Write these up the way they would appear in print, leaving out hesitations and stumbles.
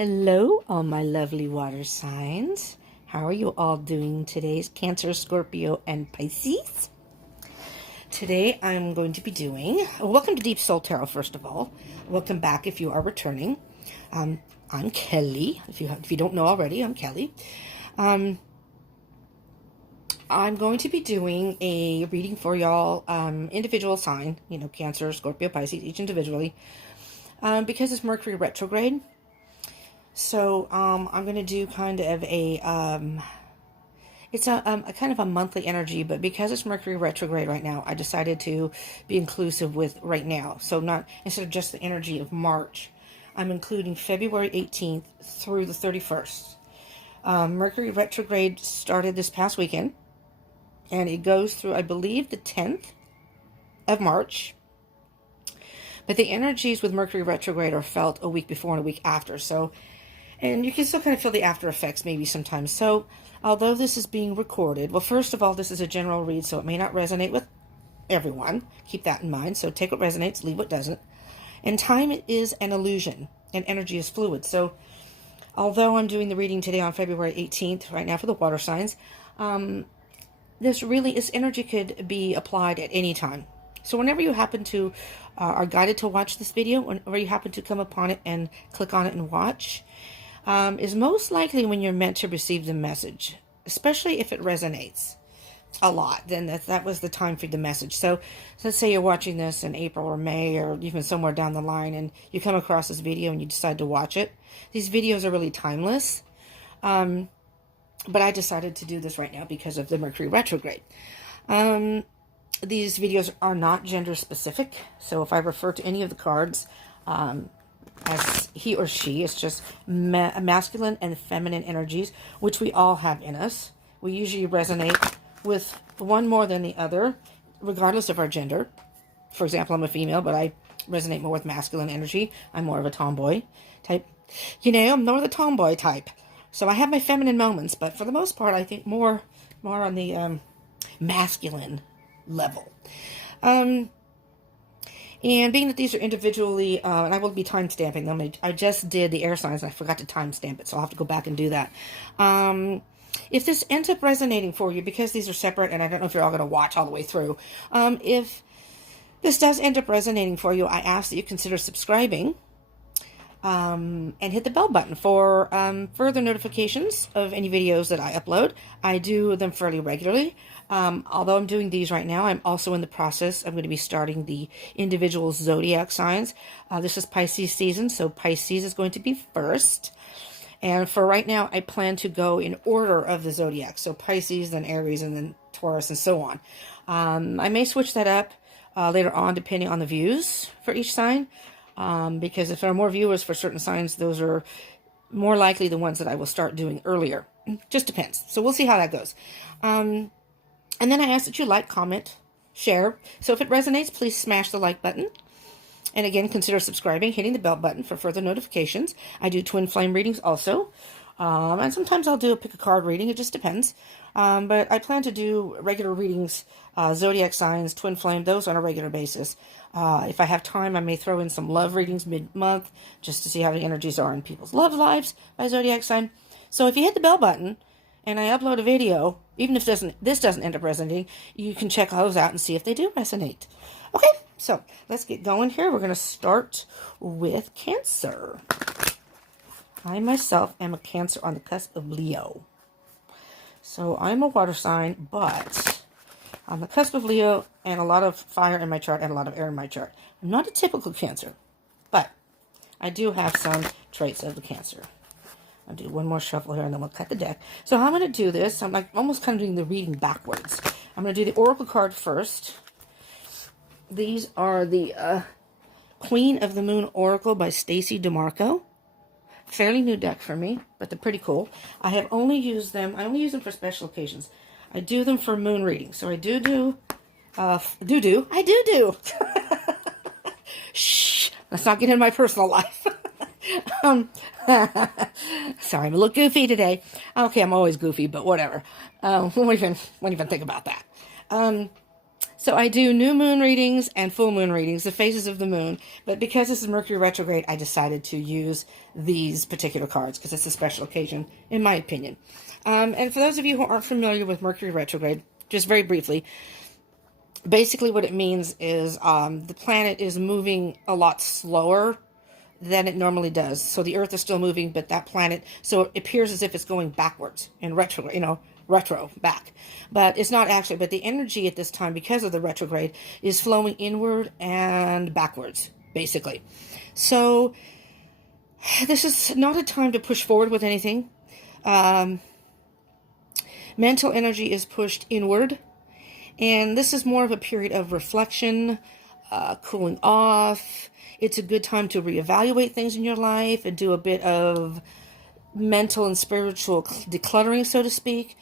Hello, all my lovely water signs. How are you all doing today? Cancer, Scorpio, and Pisces. Today I'm going to be doing, welcome to Deep Soul Tarot, first of all. Welcome back if you are returning. I'm Kelly. If you don't know already, I'm Kelly. I'm going to be doing a reading for y'all, individual sign, Cancer, Scorpio, Pisces, each individually, because it's Mercury retrograde. So, I'm going to do kind of it's a kind of a monthly energy, but because it's Mercury retrograde right now, I decided to be inclusive with right now. So not, instead of just the energy of March, I'm including February 18th through the 31st. Mercury retrograde started this past weekend, and it goes through, I believe, the 10th of March. But the energies with Mercury retrograde are felt a week before and a week after. So, and you can still kind of feel the after effects maybe sometimes. So, although this is being recorded, well, first of all, this is a general read, so it may not resonate with everyone. Keep that in mind. So take what resonates, leave what doesn't. And time is an illusion, and energy is fluid. So, although I'm doing the reading today on February 18th, right now for the water signs, this energy could be applied at any time. So whenever you happen to, are guided to watch this video, whenever you happen to come upon it and click on it and watch, is most likely when you're meant to receive the message, especially if it resonates a lot, then that was the time for the message. So let's say you're watching this in April or May or even somewhere down the line, and you come across this video and you decide to watch it. These videos are really timeless, but I decided to do this right now because of the Mercury retrograde. These videos are not gender specific, so if I refer to any of the cards as he or she, it's just masculine and feminine energies, which we all have in us. We usually resonate with one more than the other, regardless of our gender. For example, I'm a female, but I resonate more with masculine energy. I'm more of a tomboy type. I'm more the tomboy type. So I have my feminine moments, but for the most part, I think more on the masculine level. And being that these are individually, and I will be time stamping them. I just did the air signs and I forgot to time stamp it, so I'll have to go back and do that. If this ends up resonating for you, because these are separate, and I don't know if you're all going to watch all the way through, if this does end up resonating for you, I ask that you consider subscribing and hit the bell button for further notifications of any videos that I upload. I do them fairly regularly. Although I'm doing these right now, I'm also in the process. I'm going to be starting the individual zodiac signs. This is Pisces season, so Pisces is going to be first. And for right now, I plan to go in order of the zodiac. So Pisces, then Aries, and then Taurus, and so on. I may switch that up later on, depending on the views for each sign. Because if there are more viewers for certain signs, those are more likely the ones that I will start doing earlier. Just depends. So we'll see how that goes. And then I ask that you like, comment, share. So if it resonates, please smash the like button. And again, consider subscribing, hitting the bell button for further notifications. I do twin flame readings also. And sometimes I'll do a pick a card reading. It just depends. But I plan to do regular readings, zodiac signs, twin flame, those on a regular basis. If I have time, I may throw in some love readings mid-month just to see how the energies are in people's love lives by zodiac sign. So if you hit the bell button and I upload a video, even if this doesn't end up resonating, you can check those out and see if they do resonate. Okay, so let's get going here. We're going to start with Cancer. I myself am a Cancer on the cusp of Leo. So I'm a water sign, but on the cusp of Leo, and a lot of fire in my chart and a lot of air in my chart. I'm not a typical Cancer, but I do have some traits of the Cancer. I'll do one more shuffle here and then we'll cut the deck. So how I'm going to do this, I'm like almost kind of doing the reading backwards. I'm going to do the Oracle card first. These are the Queen of the Moon Oracle by Stacey DeMarco. Fairly new deck for me, but they're pretty cool. I only use them for special occasions. I do them for moon readings. So I do. Shh, let's not get into my personal life. Sorry, I'm a little goofy today. Okay, I'm always goofy, but whatever. Won't even think about that. So I do new moon readings and full moon readings, the phases of the moon. But because this is Mercury retrograde, I decided to use these particular cards because it's a special occasion, in my opinion. And for those of you who aren't familiar with Mercury retrograde, just very briefly, basically what it means is the planet is moving a lot slower than it normally does. So the Earth is still moving, but that planet, so it appears as if it's going backwards in retrograde, retro, back. But it's not actually, but the energy at this time, because of the retrograde, is flowing inward and backwards, basically. So this is not a time to push forward with anything. Mental energy is pushed inward. And this is more of a period of reflection, cooling off. It's a good time to reevaluate things in your life and do a bit of mental and spiritual decluttering, so to speak.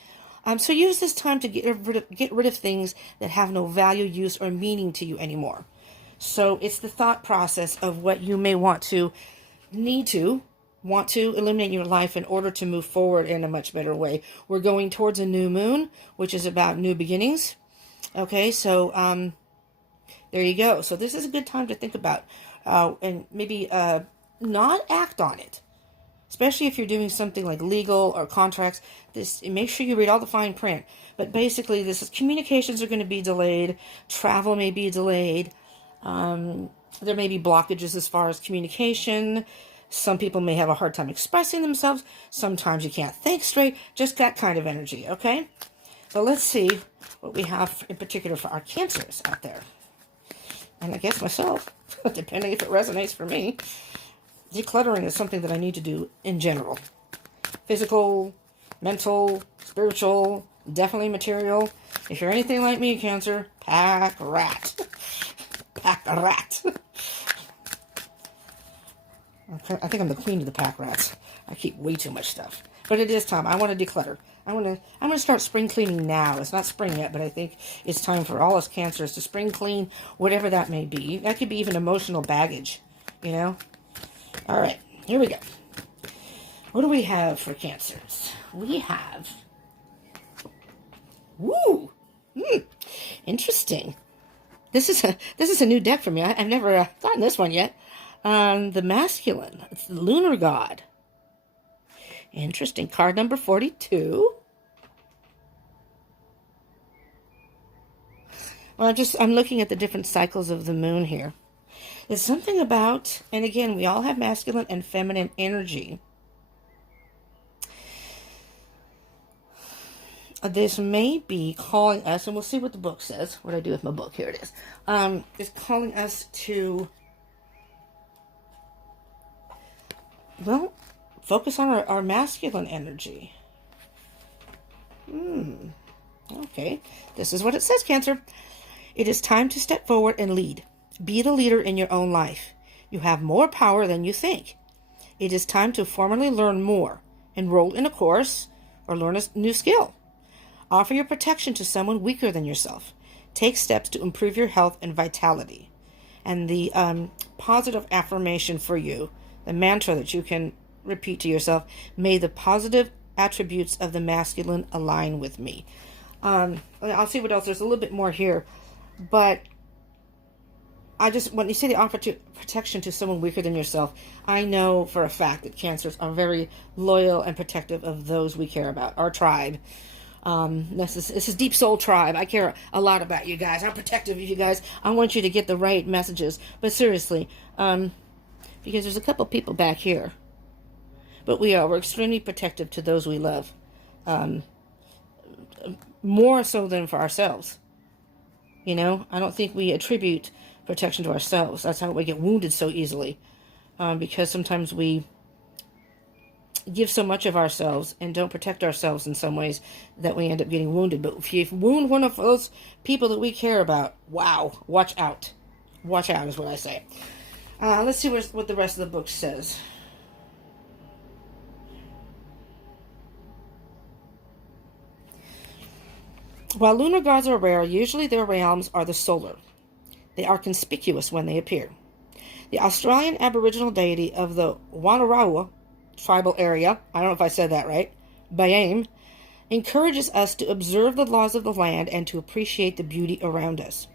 So use this time to get rid of things that have no value, use, or meaning to you anymore. So it's the thought process of what you may want to eliminate in your life in order to move forward in a much better way. We're going towards a new moon, which is about new beginnings. Okay, so there you go. So this is a good time to think about and maybe not act on it, especially if you're doing something like legal or contracts. Make sure you read all the fine print. But basically, communications are going to be delayed. Travel may be delayed. There may be blockages as far as communication. Some people may have a hard time expressing themselves. Sometimes you can't think straight. Just that kind of energy, okay? So let's see what we have in particular for our Cancers out there. And I guess myself, depending if it resonates for me. Decluttering is something that I need to do in general. Physical, mental, spiritual, definitely material. If you're anything like me, Cancer, pack a rat. Pack a rat. Okay, I think I'm the queen of the pack rats. I keep way too much stuff. But it is time. I want to declutter. I'm gonna start spring cleaning now. It's not spring yet, but I think it's time for all us Cancers to spring clean, whatever that may be. That could be even emotional baggage, All right, here we go. What do we have for Cancers? We have, interesting. This is a new deck for me. I've never gotten this one yet. The masculine. It's the lunar god. Interesting. Card number 42. Well, I'm looking at the different cycles of the moon here. There's something about, and again, we all have masculine and feminine energy. This may be calling us, and we'll see what the book says. What do I do with my book? Here it is. It's calling us to, focus on our masculine energy. Okay. This is what it says, Cancer. It is time to step forward and lead. Be the leader in your own life. You have more power than you think. It is time to formally learn more. Enroll in a course or learn a new skill. Offer your protection to someone weaker than yourself. Take steps to improve your health and vitality. And the positive affirmation for you, the mantra that you can repeat to yourself, may the positive attributes of the masculine align with me. I'll see what else. There's a little bit more here. But when you say the offer to protection to someone weaker than yourself, I know for a fact that Cancers are very loyal and protective of those we care about, our tribe. This is Deep Soul Tribe. I care a lot about you guys. I'm protective of you guys. I want you to get the right messages. But seriously, because there's a couple people back here. But we're extremely protective to those we love. More so than for ourselves. I don't think we attribute protection to ourselves. That's how we get wounded so easily. Because sometimes we give so much of ourselves and don't protect ourselves in some ways that we end up getting wounded. But if you wound one of those people that we care about, wow, watch out. Watch out is what I say. Let's see what the rest of the book says. While lunar gods are rare, usually their realms are the solar. They are conspicuous when they appear. The Australian Aboriginal deity of the Wanarawa tribal area, I don't know if I said that right, Bayame, encourages us to observe the laws of the land and to appreciate the beauty around us.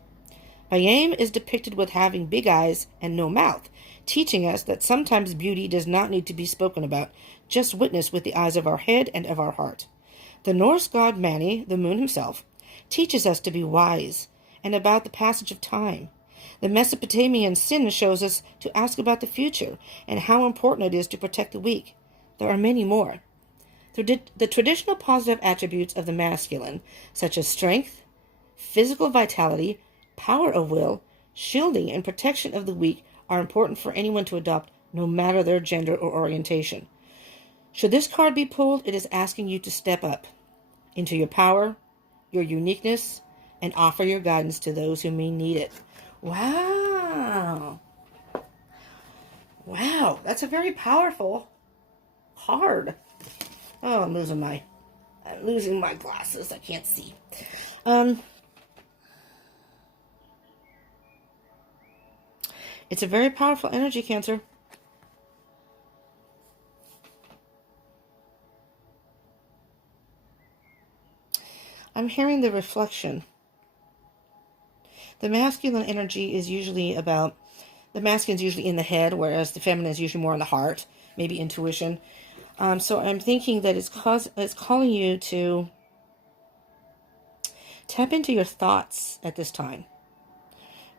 Bayam is depicted with having big eyes and no mouth, teaching us that sometimes beauty does not need to be spoken about, just witnessed with the eyes of our head and of our heart. The Norse god Mani, the moon himself, teaches us to be wise and about the passage of time. The Mesopotamian Sin shows us to ask about the future and how important it is to protect the weak. There are many more. The traditional positive attributes of the masculine, such as strength, physical vitality, power of will, shielding, and protection of the weak, are important for anyone to adopt, no matter their gender or orientation. Should this card be pulled, it is asking you to step up into your power, your uniqueness, and offer your guidance to those who may need it. Wow. Wow, that's a very powerful card. Oh, I'm losing my glasses. I can't see. It's a very powerful energy, Cancer. I'm hearing the reflection. The masculine energy is usually about, the masculine is usually in the head, whereas the feminine is usually more in the heart, maybe intuition. So I'm thinking that it's calling you to tap into your thoughts at this time,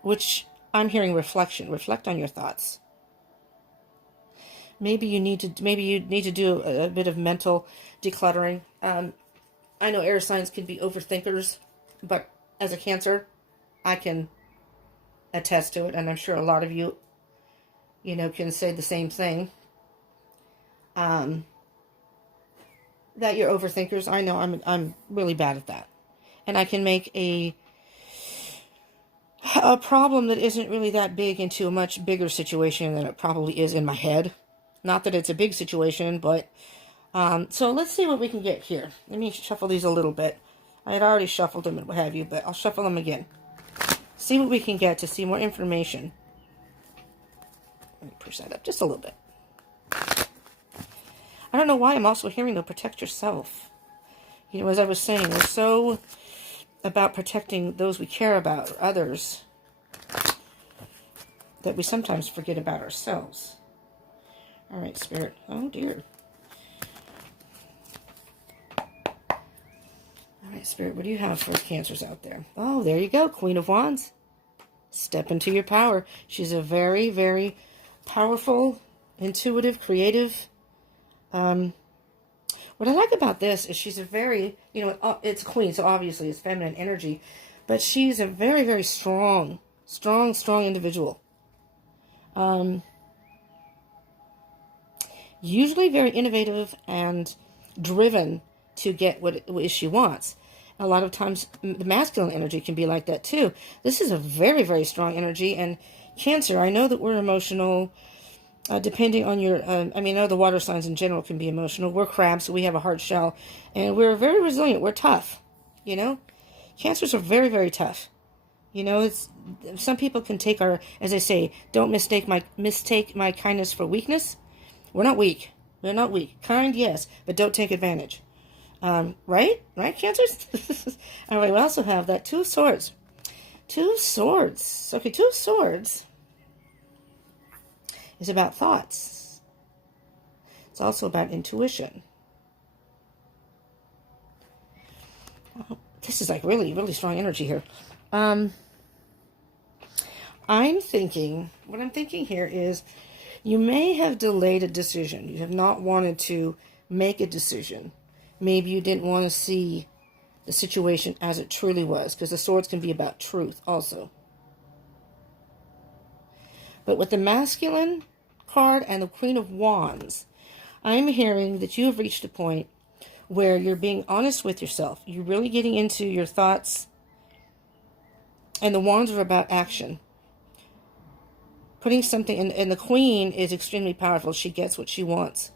which I'm hearing reflection. Reflect on your thoughts. Maybe you need to do a bit of mental decluttering. I know air signs can be overthinkers, but as a Cancer, I can attest to it, and I'm sure a lot of you, can say the same thing. That you're overthinkers. I know I'm really bad at that, and I can make a problem that isn't really that big into a much bigger situation than it probably is in my head. Not that it's a big situation, but so let's see what we can get here. Let me shuffle these a little bit. I had already shuffled them and what have you, but I'll shuffle them again. See what we can get to see more information. Let me push that up just a little bit. I don't know why I'm also hearing, though, protect yourself. As I was saying, we're so about protecting those we care about, or others, that we sometimes forget about ourselves. All right, Spirit. Oh, dear. All right, Spirit, what do you have for Cancers out there? Oh, there you go, Queen of Wands. Step into your power. She's a very, very powerful, intuitive, creative. What I like about this is she's a very, it's a queen, so obviously it's feminine energy, but she's a very, very strong individual. Usually very innovative and driven to get what she wants. A lot of times the masculine energy can be like that too. This is a very, very strong energy, and Cancer, I know that we're emotional. Depending on your, I know the water signs in general can be emotional. We're crabs, so we have a hard shell. And we're very resilient. We're tough, Cancers are very, very tough. Some people can take our, as I say, don't mistake my kindness for weakness. We're not weak. We're not weak. Kind, yes, but don't take advantage. Right? Right, Cancers? All right, we also have that Two of Swords. Two of Swords. Okay, Two of Swords is about thoughts. It's also about intuition. Oh, this is like really, really strong energy here. What I'm thinking here is you may have delayed a decision. You have not wanted to make a decision. Maybe you didn't want to see the situation as it truly was, because the swords can be about truth also. But with the masculine card and the Queen of Wands, I'm hearing that you have reached a point where you're being honest with yourself. You're really getting into your thoughts. And the Wands are about action. Putting something in, and the Queen is extremely powerful. She gets what she wants.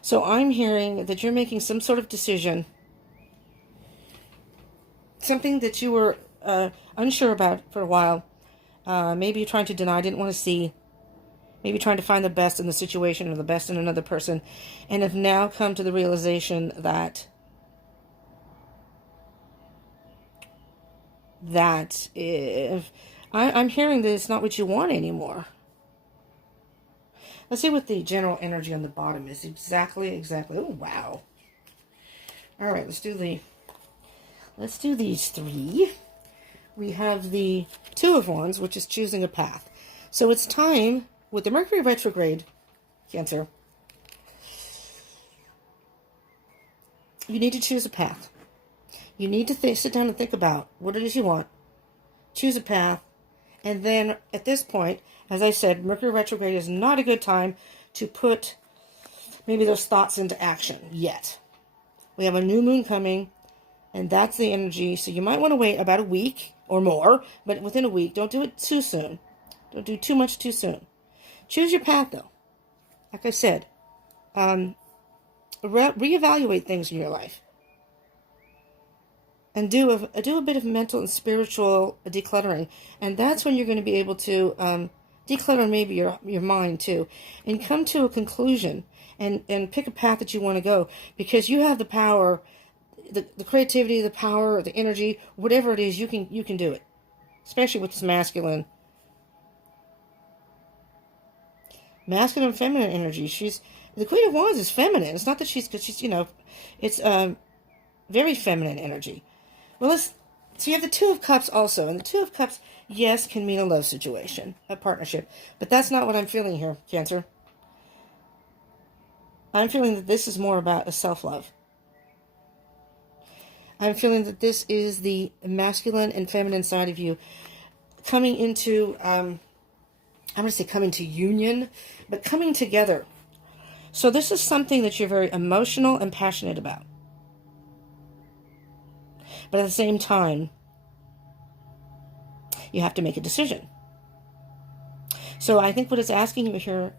So I'm hearing that you're making some sort of decision. Something that you were unsure about for a while. Maybe you're trying to deny, didn't want to see. maybe trying to find the best in the situation or the best in another person, and have now come to the realization that if I'm hearing that it's not what you want anymore. Let's see what the general energy on the bottom is. Exactly. Oh, wow. All right, let's do these three. We have the Two of Wands, which is choosing a path. So it's time, with the Mercury retrograde, Cancer, you need to choose a path. You need to sit down and think about what it is you want. Choose a path. And then at this point, as I said, Mercury retrograde is not a good time to put maybe those thoughts into action yet. We have a new moon coming, and that's the energy. So you might want to wait about a week or more, but within a week. Don't do it too soon. Don't do too much too soon. Choose your path, though. Like I said, reevaluate things in your life. And do a bit of mental and spiritual decluttering. And that's when you're going to be able to declutter maybe your mind too. And come to a conclusion and pick a path that you want to go. Because you have the power, the creativity, the power, the energy, whatever it is, you can do it. Especially with this masculine and feminine energy. The Queen of Wands is feminine. It's not that she's it's very feminine energy. Well, so you have the Two of Cups also. And the Two of Cups, yes, can mean a love situation, a partnership. But that's not what I'm feeling here, Cancer. I'm feeling that this is more about a self-love. I'm feeling that this is the masculine and feminine side of you coming into, I'm going to say coming to union, but coming together. So this is something that you're very emotional and passionate about. But at the same time, you have to make a decision. So I think what it's asking you here,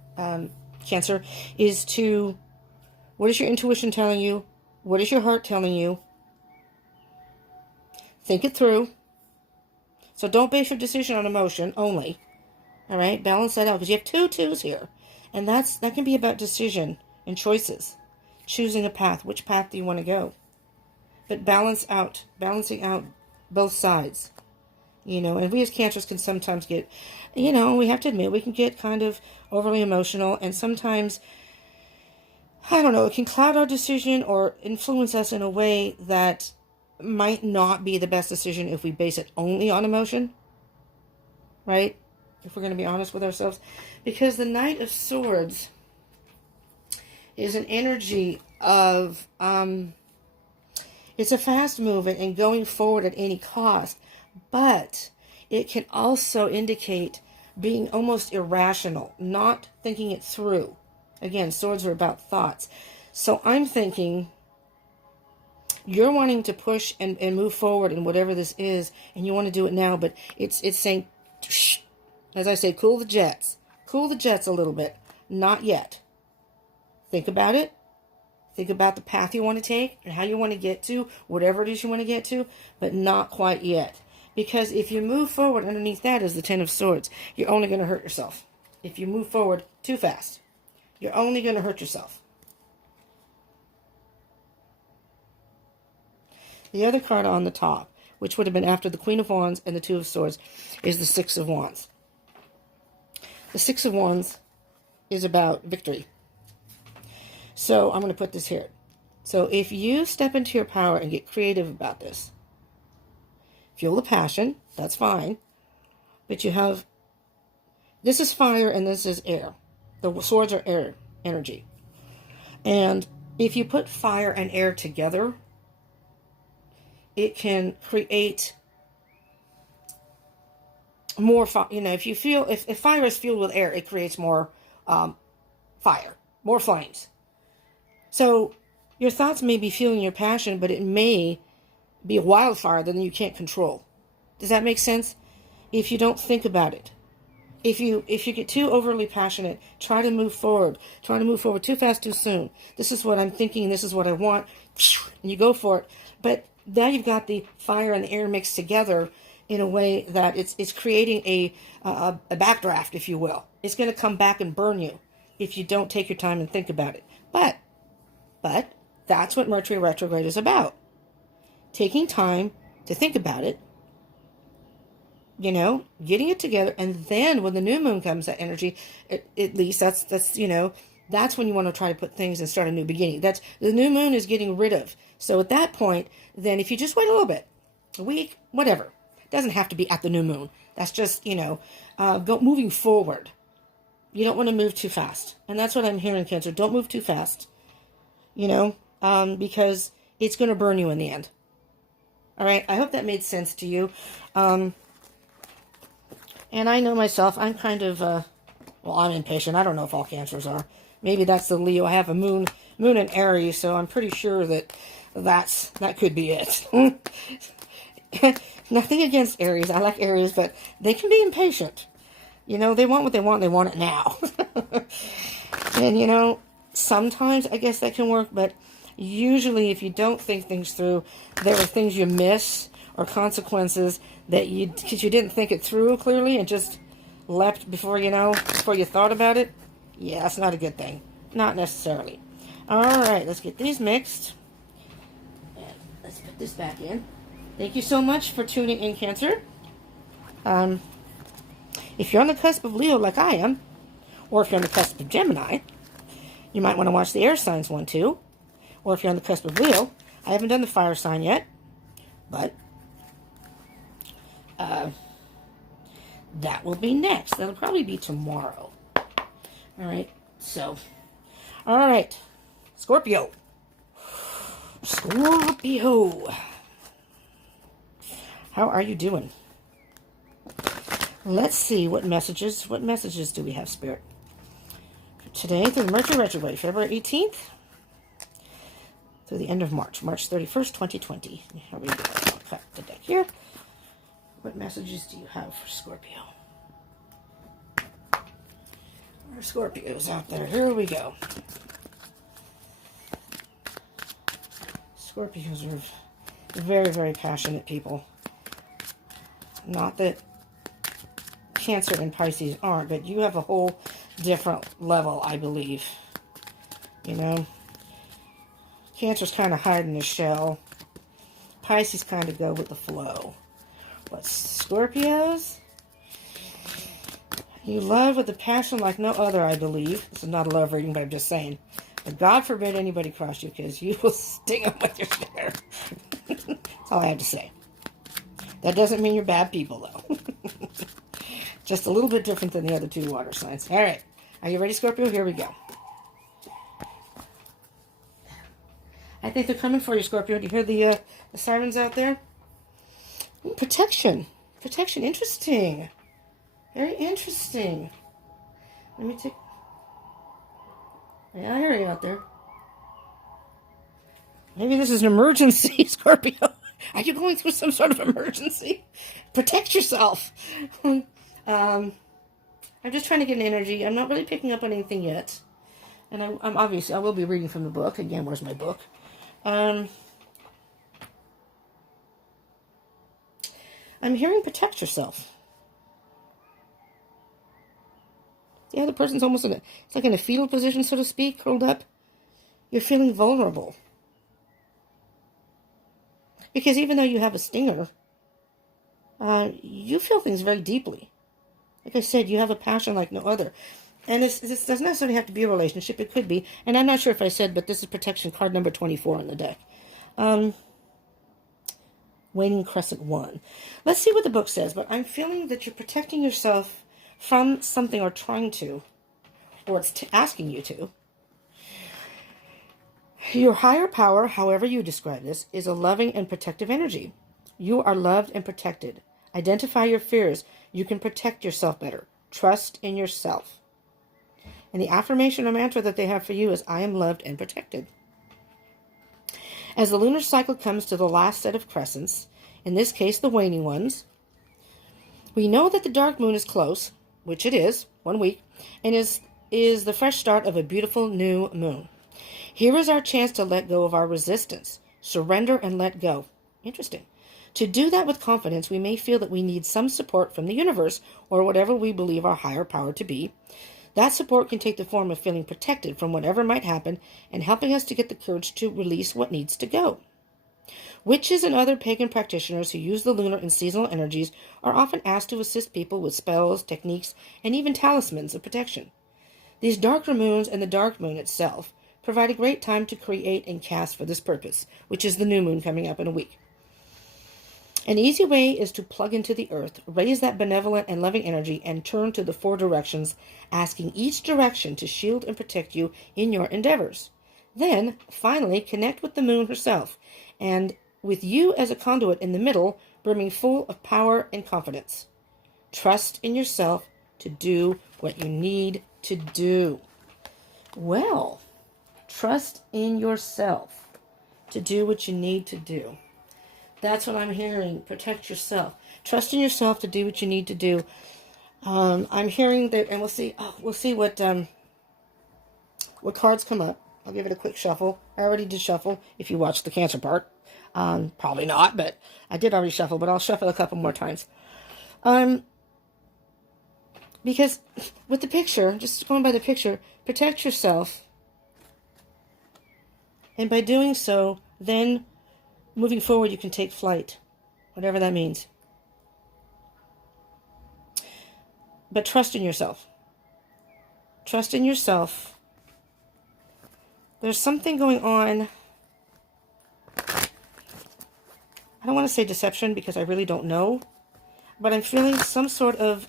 Cancer, is what is your intuition telling you? What is your heart telling you? Think it through. So don't base your decision on emotion only. All right? Balance that out, because you have two twos here. And that can be about decision and choices. Choosing a path. Which path do you want to go? But balancing out both sides. And we as Cancers can sometimes get, we have to admit, we can get kind of overly emotional, and sometimes, I don't know, it can cloud our decision or influence us in a way that might not be the best decision if we base it only on emotion. Right? If we're going to be honest with ourselves. Because the Knight of Swords is an energy of, it's a fast movement and going forward at any cost. But it can also indicate being almost irrational, not thinking it through. Again, swords are about thoughts. So I'm thinking you're wanting to push and move forward in whatever this is, and you want to do it now, but it's saying, as I say, cool the jets. Cool the jets a little bit. Not yet. Think about it. Think about the path you want to take and how you want to get to whatever it is you want to get to, but not quite yet. Because if you move forward underneath that is the Ten of Swords, you're only going to hurt yourself. If you move forward too fast, you're only going to hurt yourself. The other card on the top, which would have been after the Queen of Wands and the Two of Swords, is the Six of Wands. The Six of Wands is about victory. So I'm going to put this here. So if you step into your power and get creative about this, fuel the passion, that's fine. But this is fire and this is air. The swords are air energy. And if you put fire and air together, it can create more fire. If fire is fueled with air, it creates more fire, more flames. So your thoughts may be fueling your passion, but it may be a wildfire that you can't control. Does that make sense? If you don't think about it. If you get too overly passionate, try to move forward too fast, too soon. This is what I'm thinking, this is what I want, and you go for it. But now you've got the fire and the air mixed together, in a way that it's creating a backdraft, if you will. It's going to come back and burn you if you don't take your time and think about it. But that's what Mercury retrograde is about. Taking time to think about it, getting it together, and then when the new moon comes, that energy, at least that's that's when you want to try to put things and start a new beginning. That's the new moon is getting rid of. So at that point, then if you just wait a little bit, a week, whatever, it doesn't have to be at the new moon. That's just moving forward. You don't want to move too fast, and that's what I'm hearing, Cancer. Don't move too fast, because it's going to burn you in the end. All right, I hope that made sense to you. And I know myself, I'm kind of, I'm impatient. I don't know if all Cancers are. Maybe that's the Leo. I have a moon in Aries, so I'm pretty sure that could be it. Nothing against Aries. I like Aries, but they can be impatient. They want what they want, and they want it now. And, sometimes I guess that can work, but usually if you don't think things through, there are things you miss or consequences that because you didn't think it through clearly and just leapt before you thought about it. Yeah, that's not a good thing. Not necessarily. All right, let's get these mixed. And let's put this back in. Thank you so much for tuning in, Cancer. If you're on the cusp of Leo like I am, or if you're on the cusp of Gemini, you might want to watch the air signs one too. Or if you're on the cusp of Leo, I haven't done the fire sign yet, but that will be next. That'll probably be tomorrow. All right, so, all right, Scorpio. How are you doing? Let's see what messages do we have, Spirit? Today through Mercury retrograde, February 18th through the end of March 31st, 2020. Here we go. I'll cut the deck here. What messages do you have for Scorpio? Our Scorpios out there. Here we go. Scorpios are very, very passionate people. Not that Cancer and Pisces aren't, but you have a whole different level, I believe. Cancer's kind of hide in the shell. Pisces kind of go with the flow. But Scorpios, you love with a passion like no other, I believe. This is not a love reading, but I'm just saying. But God forbid anybody cross you, because you will sting them with your stinger. That's all I have to say. That doesn't mean you're bad people, though. Just a little bit different than the other two water signs. All right. Are you ready, Scorpio? Here we go. I think they're coming for you, Scorpio. Do you hear the sirens out there? Ooh, protection. Protection. Interesting. Very interesting. Let me take... Yeah, I hear you out there. Maybe this is an emergency, Scorpio. Are you going through some sort of emergency? Protect yourself. I'm just trying to get an energy. I'm not really picking up on anything yet. And I'm obviously, I will be reading from the book. Again, where's my book? I'm hearing protect yourself. The other person's almost it's like in a fetal position, so to speak, curled up. You're feeling vulnerable. Because even though you have a stinger, you feel things very deeply. Like I said, you have a passion like no other. And this doesn't necessarily have to be a relationship. It could be. And I'm not sure if I said, but this is protection card number 24 on the deck. Waning Crescent 1. Let's see what the book says. But I'm feeling that you're protecting yourself from something, or trying to. Or it's asking you to. Your higher power, however you describe this, is a loving and protective energy. You are loved and protected. Identify your fears. You can protect yourself better. Trust in yourself. And the affirmation or mantra that they have for you is, I am loved and protected. As the lunar cycle comes to the last set of crescents, in this case the waning ones, we know that the dark moon is close, which it is, 1 week, and is the fresh start of a beautiful new moon. Here is our chance to let go of our resistance, surrender and let go. Interesting. To do that with confidence, we may feel that we need some support from the universe or whatever we believe our higher power to be. That support can take the form of feeling protected from whatever might happen and helping us to get the courage to release what needs to go. Witches and other pagan practitioners who use the lunar and seasonal energies are often asked to assist people with spells, techniques, and even talismans of protection. These darker moons and the dark moon itself provide a great time to create and cast for this purpose, which is the new moon coming up in a week. An easy way is to plug into the earth, raise that benevolent and loving energy, and turn to the 4 directions, asking each direction to shield and protect you in your endeavors. Then, finally, connect with the moon herself, and with you as a conduit in the middle, brimming full of power and confidence. Trust in yourself to do what you need to do. Well, trust in yourself to do what you need to do. That's what I'm hearing. Protect yourself. Trust in yourself to do what you need to do. I'm hearing that, and we'll see. We'll see what cards come up. I'll give it a quick shuffle. I already did shuffle. If you watched the Cancer part, probably not, but I did already shuffle. But I'll shuffle a couple more times. Because with the picture, just going by the picture, protect yourself, and by doing so, then moving forward, you can take flight, whatever that means. But trust in yourself. Trust in yourself. There's something going on. I don't want to say deception because I really don't know. But I'm feeling some sort of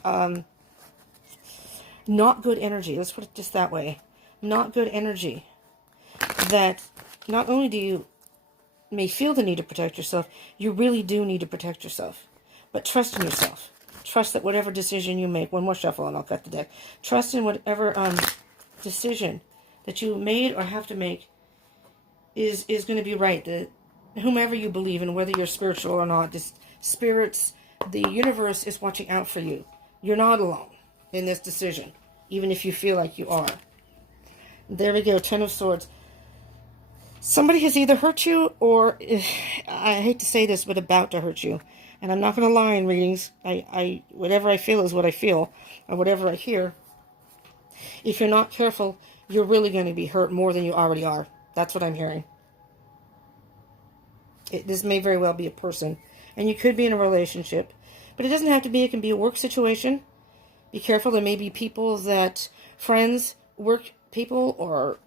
not good energy. Let's put it just that way. Not good energy. That not only do you may feel the need to protect yourself, you really do need to protect yourself. But trust in yourself. Trust that whatever decision you make, one more shuffle and I'll cut the deck. Trust in whatever decision that you made or have to make is going to be right. That whomever you believe in, whether you're spiritual or not, just spirits, the universe is watching out for you. You're not alone in this decision, even if you feel like you are. There we go, 10 of Swords. Somebody has either hurt you or, I hate to say this, but about to hurt you. And I'm not going to lie in readings. Whatever I feel is what I feel, or whatever I hear. If you're not careful, you're really going to be hurt more than you already are. That's what I'm hearing. This may very well be a person. And you could be in a relationship. But it doesn't have to be. It can be a work situation. Be careful. There may be people that, friends, work people, or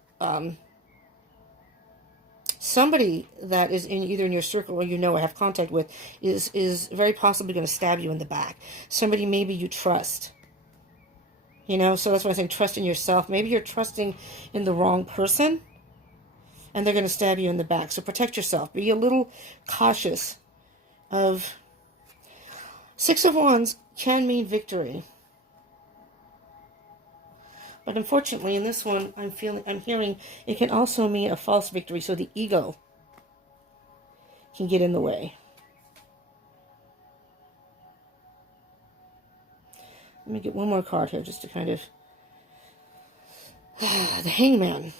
somebody that is either in your circle or you know or have contact with is very possibly going to stab you in the back. Somebody maybe you trust. You know, so that's why I'm saying trust in yourself. Maybe you're trusting in the wrong person and they're going to stab you in the back. So protect yourself. Be a little cautious of... 6 of Wands can mean victory. But unfortunately, in this one, I'm hearing it can also mean a false victory. So the ego can get in the way. Let me get one more card here just to kind of... the Hangman.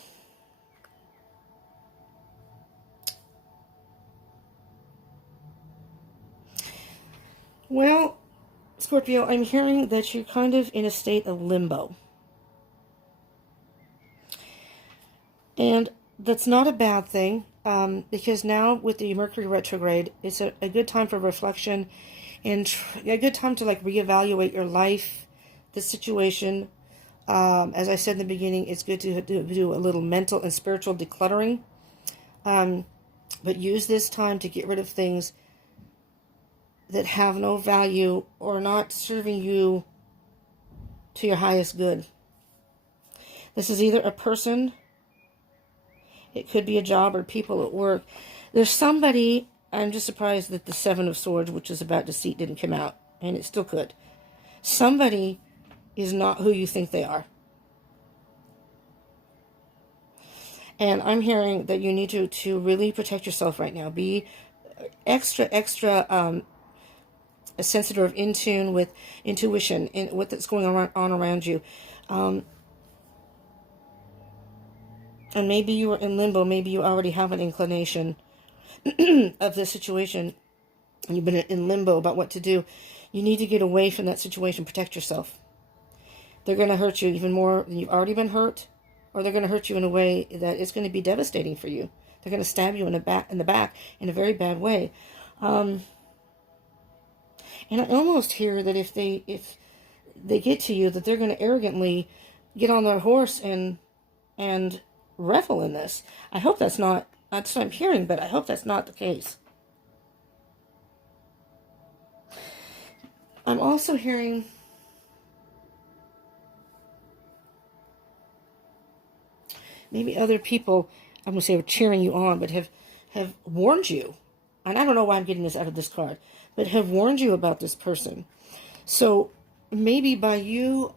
Well, Scorpio, I'm hearing that you're kind of in a state of limbo. And that's not a bad thing, because now with the Mercury retrograde, it's a good time for reflection and a good time to like reevaluate your life, the situation. As I said in the beginning, it's good to do a little mental and spiritual decluttering. But use this time to get rid of things that have no value or not serving you to your highest good. This is either a person, it could be a job, or people at work. There's somebody, I'm just surprised that the 7 of Swords, which is about deceit, didn't come out, and it still could. Somebody is not who you think they are. And I'm hearing that you need to really protect yourself right now. Be extra sensitive, in tune with intuition and what's going on around you. And maybe you are in limbo. Maybe you already have an inclination of the situation. and you've been in limbo about what to do, you need to get away from that situation, protect yourself. They're going to hurt you even more than you've already been hurt, or they're going to hurt you in a way that it's going to be devastating for you. They're going to stab you in the back in a very bad way. And I almost hear that if they get to you, that they're going to arrogantly get on their horse and revel in this. I hope that's what I'm hearing, but I hope that's not the case. I'm also hearing maybe other people, I'm going to say, are cheering you on, but have warned you. And I don't know why I'm getting this out of this card, but have warned you about this person. So maybe by you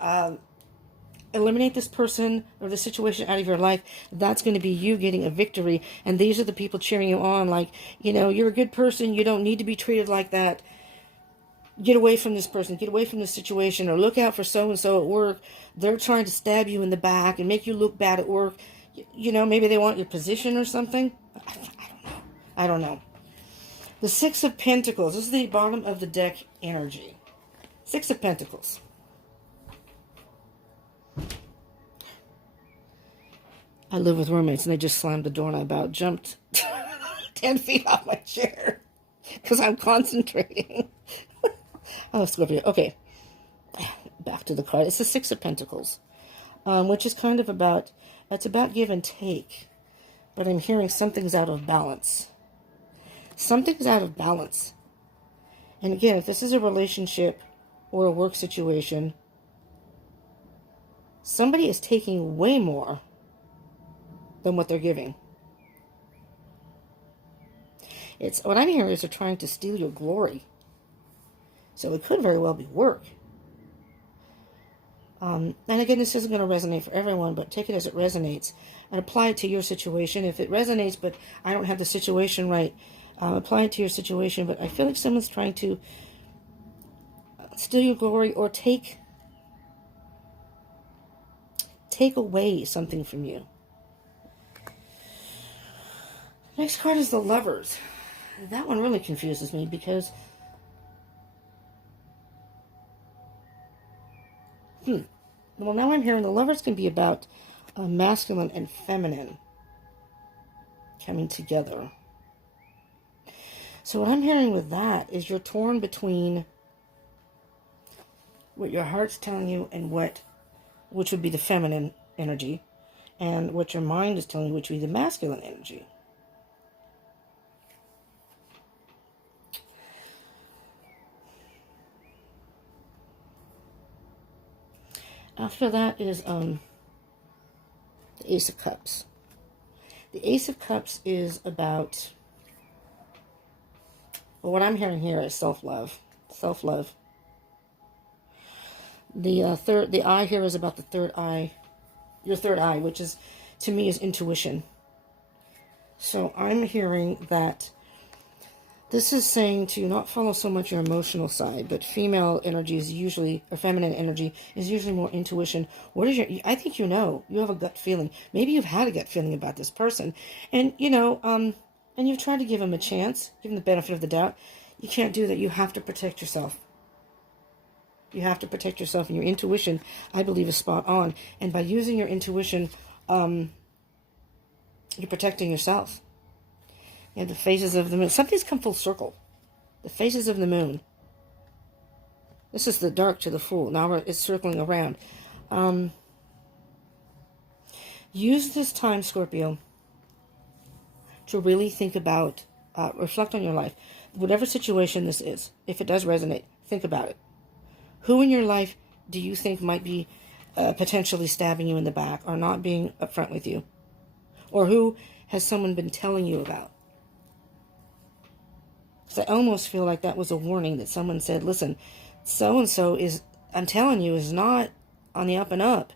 eliminate this person or the situation out of your life, that's going to be you getting a victory. And these are the people cheering you on, like, you're a good person. You don't need to be treated like that. Get away from this person. Get away from this situation. Or look out for so-and-so at work. They're trying to stab you in the back and make you look bad at work. Maybe they want your position or something. I don't know. The Six of Pentacles. This is the bottom of the deck energy. Six of Pentacles. I live with roommates and they just slammed the door and I about jumped 10 feet off my chair because I'm concentrating. Oh, Scorpio. Okay. Back to the card. It's the Six of Pentacles, which is kind of it's about give and take. But I'm hearing something's out of balance. Something's out of balance. And again, if this is a relationship or a work situation, somebody is taking way more than what they're giving. What I'm hearing is they're trying to steal your glory. So it could very well be work. And again, this isn't going to resonate for everyone, but take it as it resonates and apply it to your situation. If it resonates, but I don't have the situation right, apply it to your situation. But I feel like someone's trying to steal your glory or take away something from you. Next card is the Lovers. That one really confuses me because well, now I'm hearing the Lovers can be about masculine and feminine coming together. So what I'm hearing with that is you're torn between what your heart's telling you and which would be the feminine energy, and what your mind is telling you, which would be the masculine energy. After that is the Ace of Cups. The Ace of Cups is about, well, what I'm hearing here is self-love. Self-love. The eye here is about the third eye, your third eye, which is, to me, is intuition. So I'm hearing that this is saying to not follow so much your emotional side, but female energy is usually, or feminine energy is usually more intuition. I think you have a gut feeling. Maybe you've had a gut feeling about this person. And, and you've tried to give them a chance, give them the benefit of the doubt. You can't do that. You have to protect yourself. You have to protect yourself, and your intuition, I believe, is spot on. And by using your intuition, you're protecting yourself. And the phases of the moon. Something's come full circle. The phases of the moon. This is the dark to the full. Now it's circling around. Use this time, Scorpio, to really think about, reflect on your life. Whatever situation this is, if it does resonate, think about it. Who in your life do you think might be potentially stabbing you in the back or not being upfront with you? Or who has someone been telling you about? Because I almost feel like that was a warning that someone said, listen, so-and-so is, I'm telling you, is not on the up and up.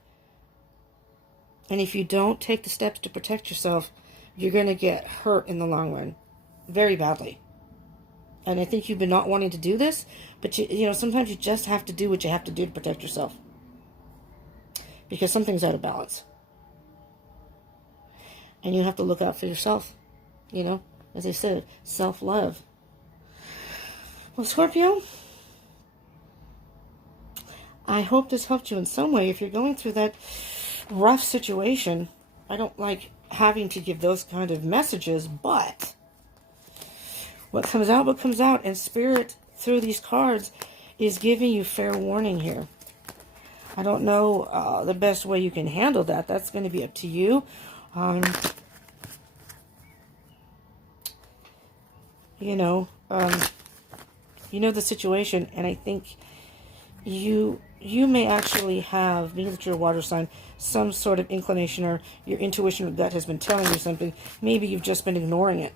And if you don't take the steps to protect yourself, you're going to get hurt in the long run. Very badly. And I think you've been not wanting to do this, but sometimes you just have to do what you have to do to protect yourself. Because something's out of balance. And you have to look out for yourself. As I said, self-love. Well, Scorpio, I hope this helped you in some way. If you're going through that rough situation, I don't like having to give those kind of messages, but what comes out, and Spirit, through these cards, is giving you fair warning here. I don't know the best way you can handle that. That's going to be up to you. You know the situation, and I think you may actually have, being that you're a water sign, some sort of inclination, or your intuition or gut has been telling you something. Maybe you've just been ignoring it.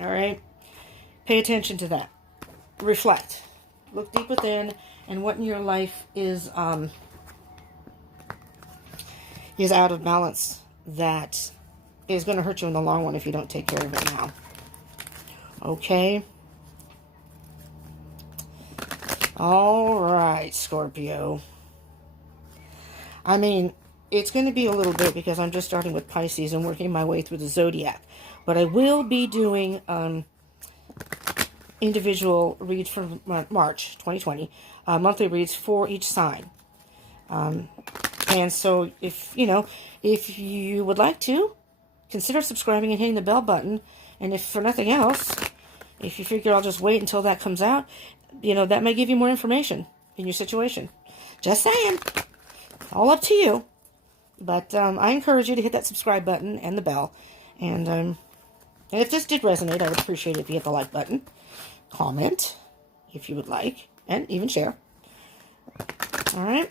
All right? Pay attention to that. Reflect. Look deep within, and what in your life is out of balance that is going to hurt you in the long run if you don't take care of it now. Okay? All right, Scorpio. I mean, it's going to be a little bit because I'm just starting with Pisces and working my way through the zodiac. But I will be doing individual reads for March 2020, monthly reads for each sign. And so if you would like to, consider subscribing and hitting the bell button. And if for nothing else, if you figure I'll just wait until that comes out, that may give you more information in your situation. Just saying. All up to you. But I encourage you to hit that subscribe button and the bell. And if this did resonate, I would appreciate it if you hit the like button. Comment, if you would like. And even share. All right.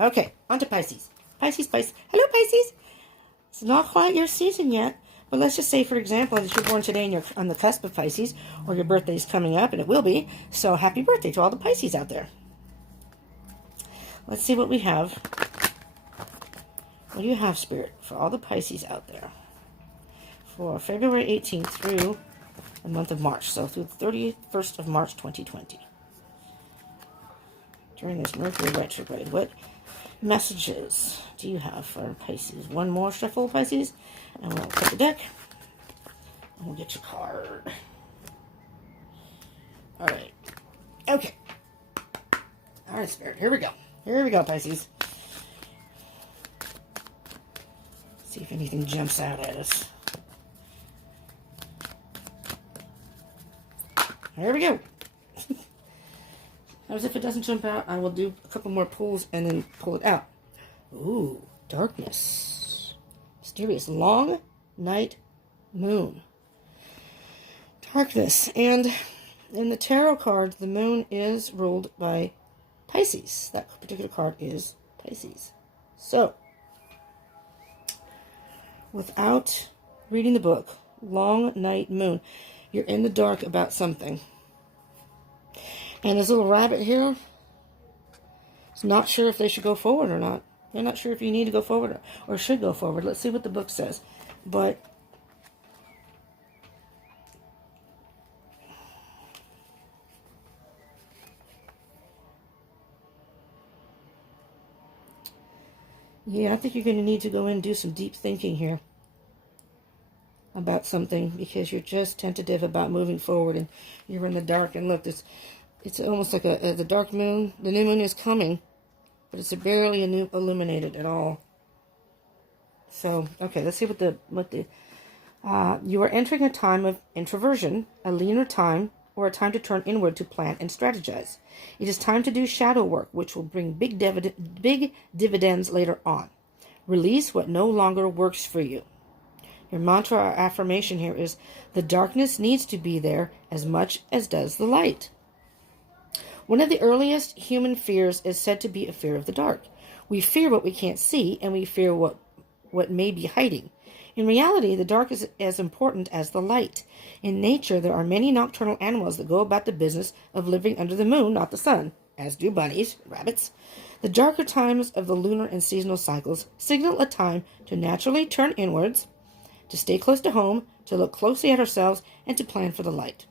Okay, on to Pisces. Pisces. Hello, Pisces. It's not quite your season yet. But let's just say, for example, that you're born today and you're on the cusp of Pisces, or your birthday's coming up, and it will be. So happy birthday to all the Pisces out there. Let's see what we have. What do you have, Spirit, for all the Pisces out there? For February 18th through the month of March. So through the 31st of March, 2020. During this Mercury retrograde, what messages do you have for Pisces? One more shuffle, Pisces, and we'll cut the deck, and we'll get your card. All right. Okay. All right, Spirit. Here we go. Here we go, Pisces. See if anything jumps out at us. Here we go. As if it doesn't jump out, I will do a couple more pulls and then pull it out. Ooh, darkness. Mysterious. Long night moon. Darkness. And in the tarot cards, the moon is ruled by Pisces. That particular card is Pisces. So, without reading the book, long night moon, you're in the dark about something. And this little rabbit here is not sure if they should go forward or not. They're not sure if you need to go forward or should go forward. Let's see what the book says. But yeah, I think you're going to need to go in and do some deep thinking here about something, because you're just tentative about moving forward and you're in the dark. And look, it's almost like the dark moon. The new moon is coming, but it's barely illuminated at all. So, okay, let's see what you are entering a time of introversion, a leaner time, or a time to turn inward to plan and strategize. It is time to do shadow work, which will bring big dividends later on. Release what no longer works for you. Your mantra or affirmation here is, the darkness needs to be there as much as does the light. One of the earliest human fears is said to be a fear of the dark. We fear what we can't see, and we fear what may be hiding. In reality, the dark is as important as the light. In nature, there are many nocturnal animals that go about the business of living under the moon, not the sun, as do bunnies, rabbits. The darker times of the lunar and seasonal cycles signal a time to naturally turn inwards, to stay close to home, to look closely at ourselves, and to plan for the light.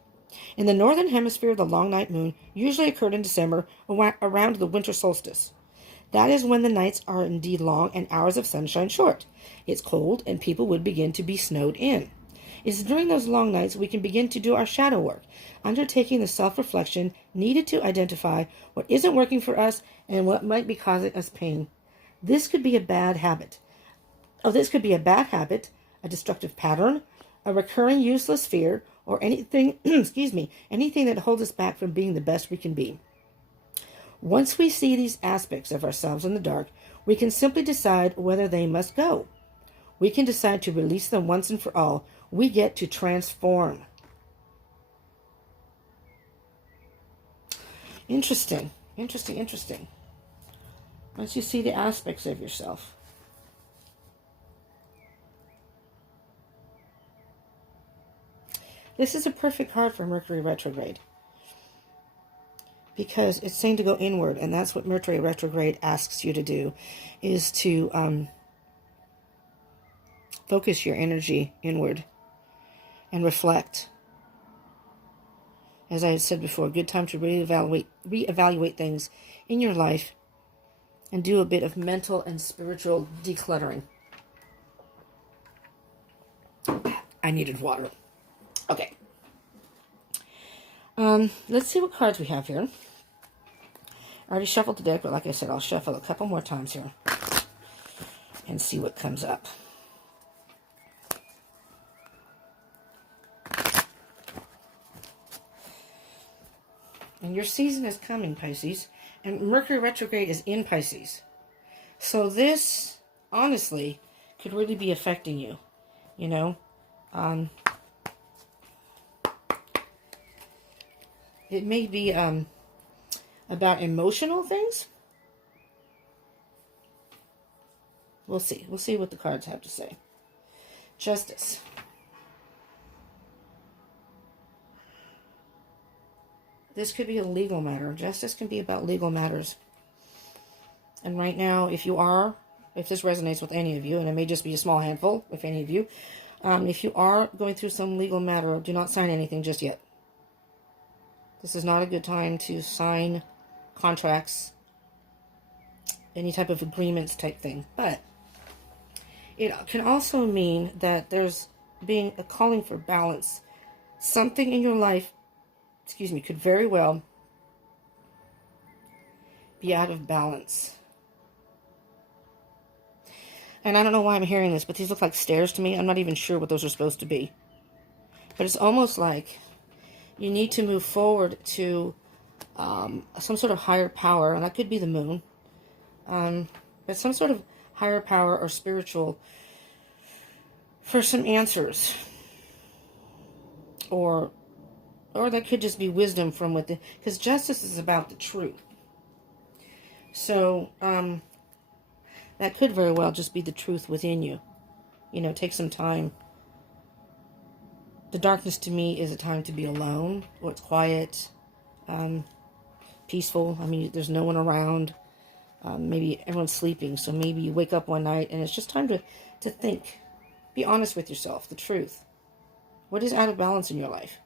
In the northern hemisphere, the long night moon usually occurred in December, around the winter solstice. That is when the nights are indeed long and hours of sunshine short. It's cold, and people would begin to be snowed in. It's during those long nights we can begin to do our shadow work, undertaking the self-reflection needed to identify what isn't working for us and what might be causing us pain. This could be a bad habit. This could be a bad habit, a destructive pattern, a recurring useless fear, or anything, anything that holds us back from being the best we can be. Once we see these aspects of ourselves in the dark, we can simply decide whether they must go. We can decide to release them once and for all. We get to transform. Interesting. Once you see the aspects of yourself. This is a perfect card for Mercury retrograde. Because it's saying to go inward, and that's what Mercury retrograde asks you to do, is to focus your energy inward and reflect. As I had said before, a good time to reevaluate things in your life and do a bit of mental and spiritual decluttering. I needed water. Okay. Let's see what cards we have here. I already shuffled the deck, but like I said, I'll shuffle a couple more times here and see what comes up. And your season is coming, Pisces. And Mercury retrograde is in Pisces. So this, honestly, could really be affecting you. You know? It may be about emotional things. We'll see. We'll see what the cards have to say. Justice. This could be a legal matter. Justice can be about legal matters. And right now, if this resonates with any of you, and it may just be a small handful, if any of you, if you are going through some legal matter, do not sign anything just yet. This is not a good time to sign contracts, any type of agreements type thing. But it can also mean that there's being a calling for balance. Something in your life, could very well be out of balance. And I don't know why I'm hearing this, but these look like stairs to me. I'm not even sure what those are supposed to be. But it's almost like you need to move forward to some sort of higher power, and that could be the moon. But some sort of higher power or spiritual for some answers. Or that could just be wisdom from within, because justice is about the truth. So that could very well just be the truth within you. You know, take some time. The darkness to me is a time to be alone, or it's quiet, peaceful. I mean, there's no one around. Maybe everyone's sleeping, so maybe you wake up one night and it's just time to think. Be honest with yourself, the truth. What is out of balance in your life?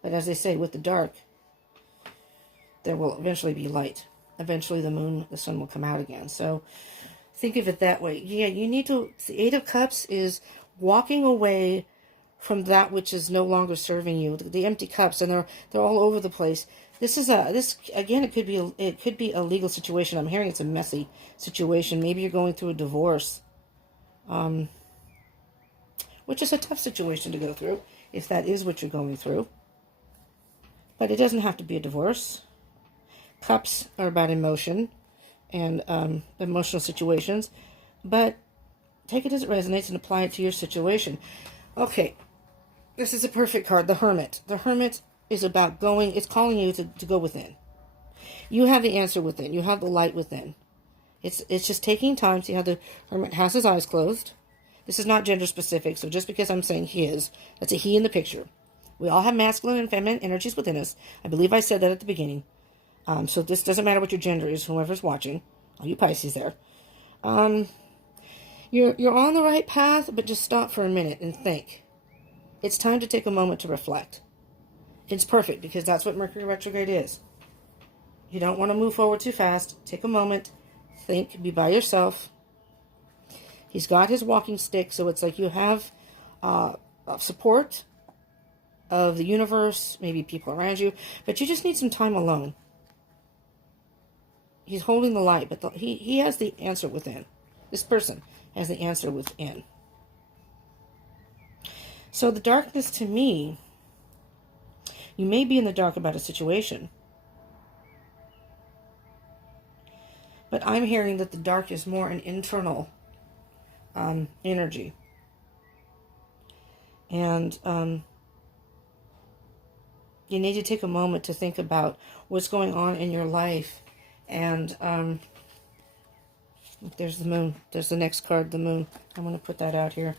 But as they say, with the dark, there will eventually be light. Eventually the sun will come out again. So think of it that way. Yeah, you need to, the Eight of Cups is walking away from that which is no longer serving you. The empty cups, and they're all over the place. This again, it could be a legal situation. I'm hearing it's a messy situation. Maybe you're going through a divorce, which is a tough situation to go through, if that is what you're going through. But it doesn't have to be a divorce. Cups are about emotion and emotional situations. But take it as it resonates and apply it to your situation. Okay, this is a perfect card, the Hermit. The Hermit is about going, it's calling you to go within. You have the answer within. You have the light within. It's just taking time. See how the Hermit has his eyes closed? This is not gender specific, so just because I'm saying his, that's a he in the picture. We all have masculine and feminine energies within us. I believe I said that at the beginning. So this doesn't matter what your gender is, whoever's watching. All you Pisces there. You're on the right path, but just stop for a minute and think. It's time to take a moment to reflect. It's perfect, because that's what Mercury retrograde is. You don't want to move forward too fast. Take a moment. Think. Be by yourself. He's got his walking stick, so it's like you have support of the universe, maybe people around you, but you just need some time alone. He's holding the light, but he has the answer within. This person has the answer within. So the darkness, to me, you may be in the dark about a situation, but I'm hearing that the dark is more an internal energy. And you need to take a moment to think about what's going on in your life. And there's the moon. There's the next card, the moon. I'm going to put that out here.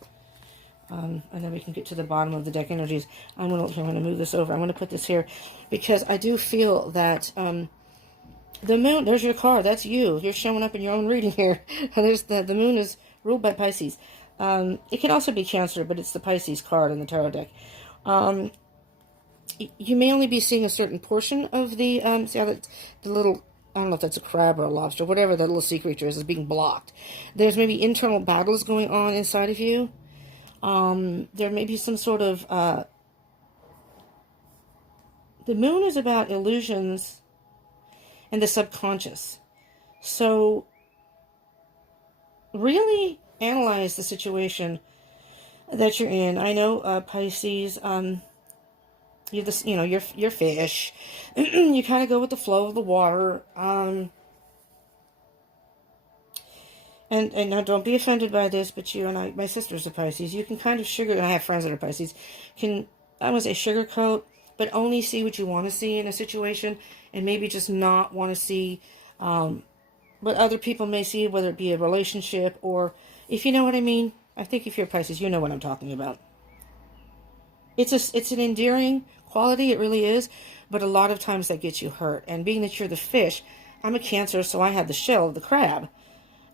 And then we can get to the bottom of the deck energies. I'm going to move this over. I'm going to put this here because I do feel that the moon, there's your card. That's you. You're showing up in your own reading here. There's the moon is ruled by Pisces. It can also be Cancer, but it's the Pisces card in the tarot deck. You may only be seeing a certain portion of the, see how the little, I don't know if that's a crab or a lobster, whatever that little sea creature is being blocked. There's maybe internal battles going on inside of you. There may be some sort of, the moon is about illusions and the subconscious. So, really analyze the situation that you're in. I know, Pisces, you're this, you know, you're fish. You kind of go with the flow of the water. And now don't be offended by this, but you and I, my sister's a Pisces. You can kind of and I have friends that are Pisces, I would say sugarcoat, but only see what you want to see in a situation, and maybe just not want to see what other people may see, whether it be a relationship or, if you know what I mean. I think if you're Pisces, you know what I'm talking about. It's an endearing quality, it really is, but a lot of times that gets you hurt. And being that you're the fish, I'm a Cancer, so I have the shell of the crab.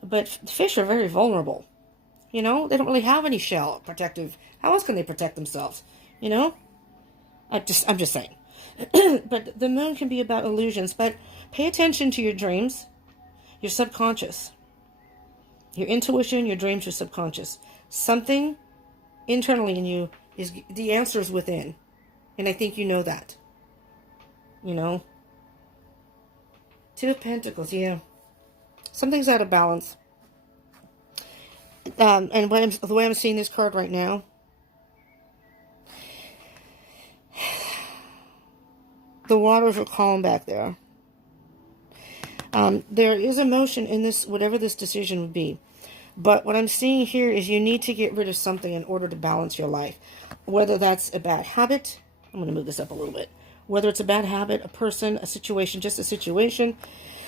But fish are very vulnerable. You know, they don't really have any shell protective. How else can they protect themselves? You know? I'm just saying. But the moon can be about illusions, but pay attention to your dreams, your subconscious, your intuition, your dreams, your subconscious. Something internally in you is the answer is within. And I think you know that. You know? Two of Pentacles, yeah. Something's out of balance. And the way I'm seeing this card right now, the waters are calm back there. There is emotion in this, whatever this decision would be. But what I'm seeing here is you need to get rid of something in order to balance your life. Whether that's a bad habit, I'm going to move this up a little bit. Whether it's a bad habit, a person, a situation, just a situation,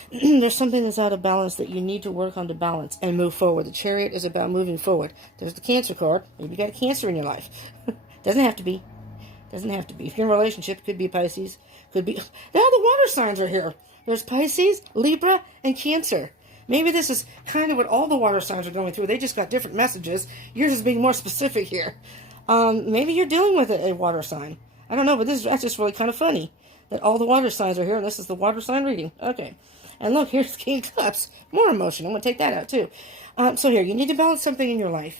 there's something that's out of balance that you need to work on to balance and move forward. The Chariot is about moving forward. There's the Cancer card. Maybe you got a Cancer in your life. Doesn't have to be. Doesn't have to be. If you're in a relationship, could be Pisces. Could be. Now the water signs are here. There's Pisces, Libra, and Cancer. Maybe this is kind of what all the water signs are going through. They just got different messages. Yours is being more specific here. Maybe you're dealing with a water sign. I don't know, but that's just really kind of funny that all the water signs are here, and this is the water sign reading. Okay. And look, here's King of Cups. More emotion. I'm going to take that out, too. So here, you need to balance something in your life.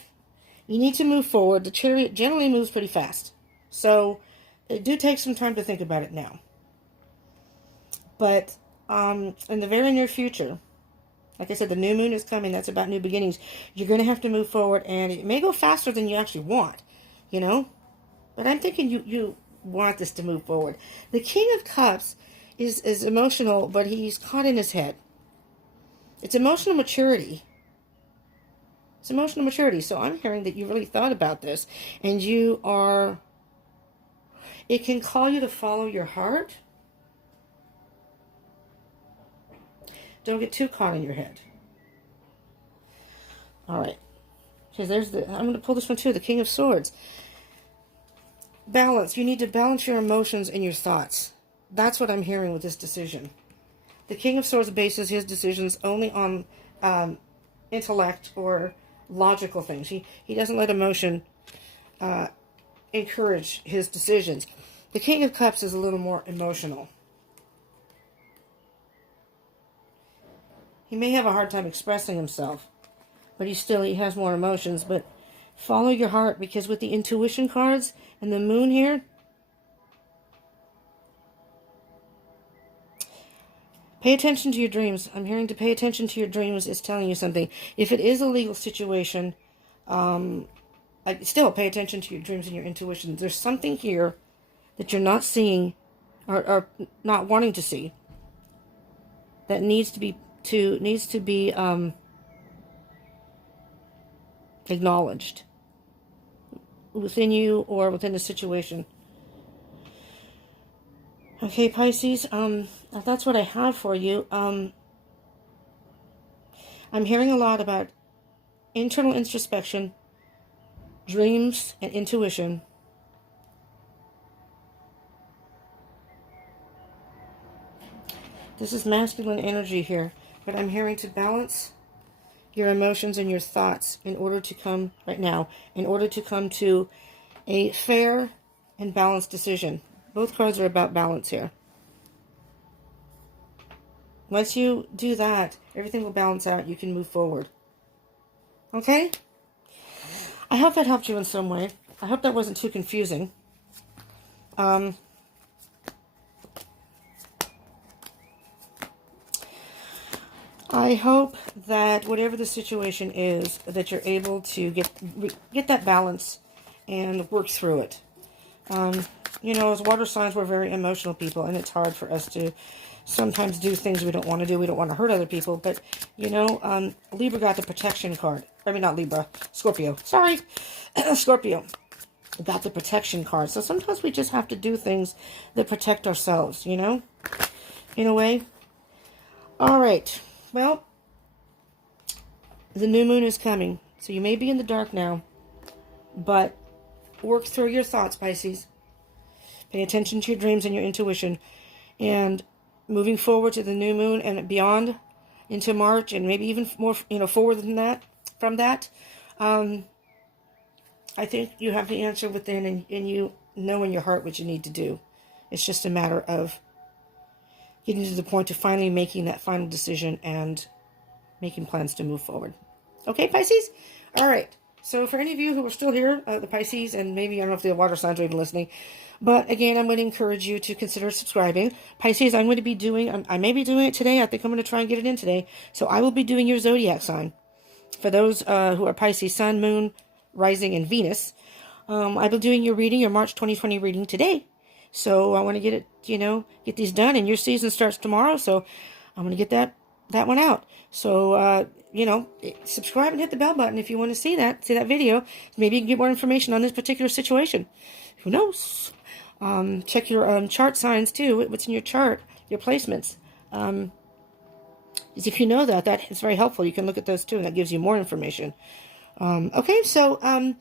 You need to move forward. The Chariot generally moves pretty fast. So, do take some time to think about it now. But, in the very near future, like I said, the new moon is coming. That's about new beginnings. You're going to have to move forward, and it may go faster than you actually want, you know? But I'm thinking you want this to move forward. The King of Cups is emotional, but he's caught in his head. It's emotional maturity. It's emotional maturity. So I'm hearing that you really thought about this, and you are... It can call you to follow your heart. Don't get too caught in your head. All right. Because there's the... I'm going to pull this one too. The King of Swords. Balance. You need to balance your emotions and your thoughts. That's what I'm hearing with this decision. The King of Swords bases his decisions only on intellect or logical things. He doesn't let emotion encourage his decisions. The King of Cups is a little more emotional. He may have a hard time expressing himself, but he has more emotions. But follow your heart, because with the intuition cards and the moon here, pay attention to your dreams. I'm hearing to pay attention to your dreams is telling you something. If it is a legal situation, still pay attention to your dreams and your intuition. There's something here that you're not seeing or not wanting to see that needs to be acknowledged within you or within the situation. Okay, Pisces, that's what I have for you. I'm hearing a lot about internal introspection, dreams, and intuition. This is masculine energy here, but I'm hearing to balance your emotions and your thoughts in order to come to a fair and balanced decision. Both cards are about balance here. Once you do that, everything will balance out. You can move forward. Okay? I hope that helped you in some way. I hope that wasn't too confusing. I hope that whatever the situation is, that you're able to get that balance and work through it. You know, as water signs, we're very emotional people, and it's hard for us to sometimes do things we don't want to do. We don't want to hurt other people, but, you know, Libra got the protection card. I mean, not Libra, Scorpio. Sorry, Scorpio got the protection card. So sometimes we just have to do things that protect ourselves, you know, in a way. All right. Well, the new moon is coming, so you may be in the dark now, but work through your thoughts, Pisces. Pay attention to your dreams and your intuition, and moving forward to the new moon and beyond into March, and maybe even more, you know, forward than that, from that, I think you have the answer within, and you know in your heart what you need to do. It's just a matter of getting to the point of finally making that final decision and making plans to move forward. Okay, Pisces? All right. So for any of you who are still here, the Pisces, and maybe I don't know if the water signs are even listening, but again, I'm going to encourage you to consider subscribing. Pisces, I'm going to be doing, I may be doing it today. I think I'm going to try and get it in today. So I will be doing your zodiac sign. For those who are Pisces, Sun, Moon, Rising, and Venus, I'll be doing your reading, your March 2020 reading today. So I want to get it, you know, get these done, and your season starts tomorrow. So I'm going to get that one out. So, you know, subscribe and hit the bell button if you want to see that video. Maybe you can get more information on this particular situation. Who knows? Check your chart signs too. What's in your chart, your placements. If you know that is very helpful. You can look at those too, and that gives you more information. Okay, so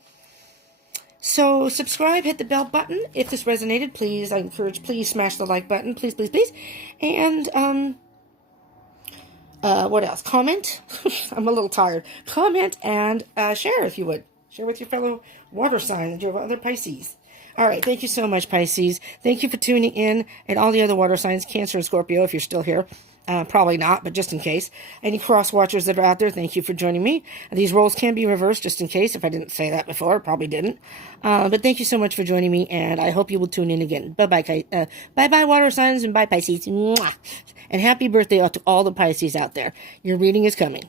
subscribe, hit the bell button. If this resonated, please, I encourage, please smash the like button. Please, please, please. And, what else? Comment. I'm a little tired. Comment and share if you would. Share with your fellow water signs and your other Pisces. All right. Thank you so much, Pisces. Thank you for tuning in, and all the other water signs, Cancer and Scorpio, if you're still here. Probably not, but just in case. Any cross watchers that are out there, thank you for joining me. These roles can be reversed just in case, if I didn't say that before. Probably didn't. But thank you so much for joining me, and I hope you will tune in again. Bye-bye, bye-bye, water signs, and bye, Pisces. Mwah. And happy birthday to all the Pisces out there. Your reading is coming.